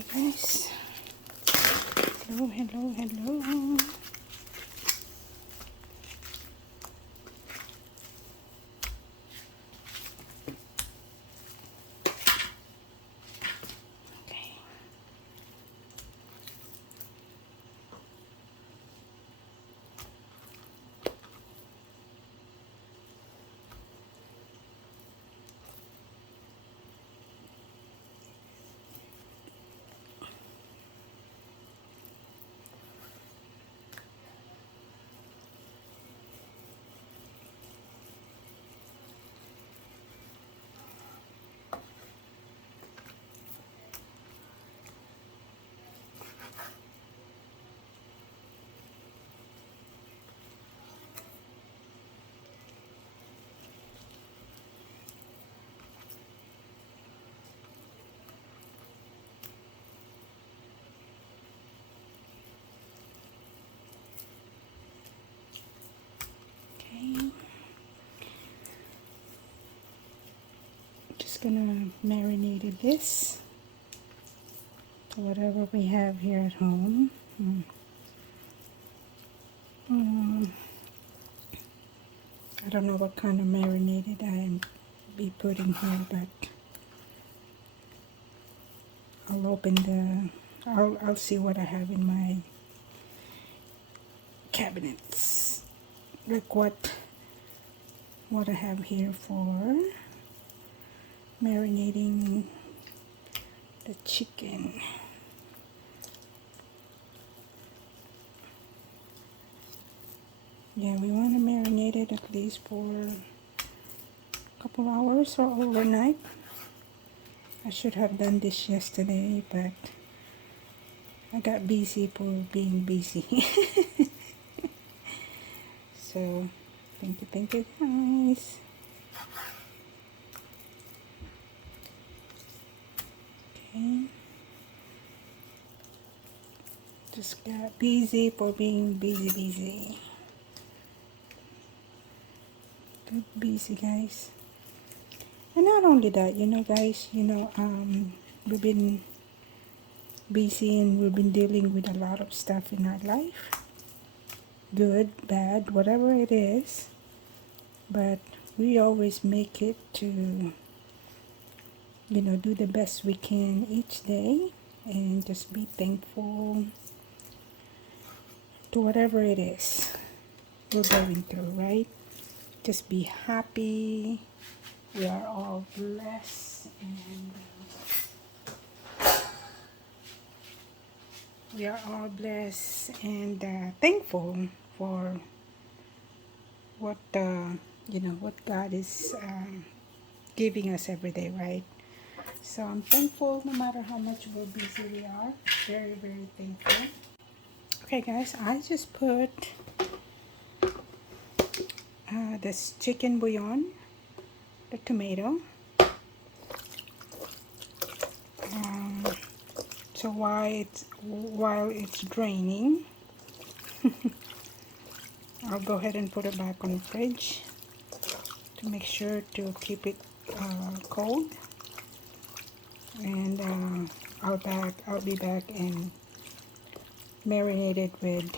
Okay guys, hello. Okay. Just gonna marinate this to whatever we have here at home. I don't know what kind of marinated I be putting here, but I'll open I'll see what I have in my cabinets, like what I have here for marinating the chicken. Yeah, we want to marinate it at least for a couple hours or overnight. I should have done this yesterday, but I got busy for being busy. So, thank you guys. Okay. Just got busy for being busy. Good busy, guys. And not only that, guys, we've been busy and we've been dealing with a lot of stuff in our life. Good, bad, whatever it is. But we always make it to, do the best we can each day and just be thankful to whatever it is we're going through, right? Just be happy. We are all blessed and thankful for what what God is giving us every day, right? So I'm thankful no matter how much we're busy we are. Very, very thankful. Okay guys, I just put this chicken bouillon, the tomato. So while it's draining, I'll go ahead and put it back on the fridge to make sure to keep it cold. And I'll be back and marinate it with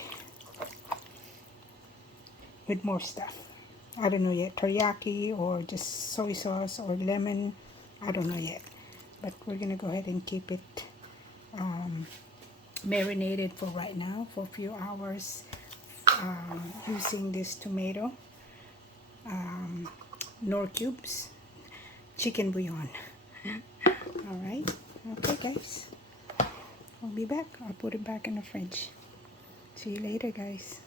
more stuff. I don't know yet, teriyaki or just soy sauce or lemon. I don't know yet, but we're gonna go ahead and keep it marinated for right now for a few hours using this tomato nor cubes chicken bouillon. All right, okay guys, I'll be back. I'll put it back in the fridge. See you later guys.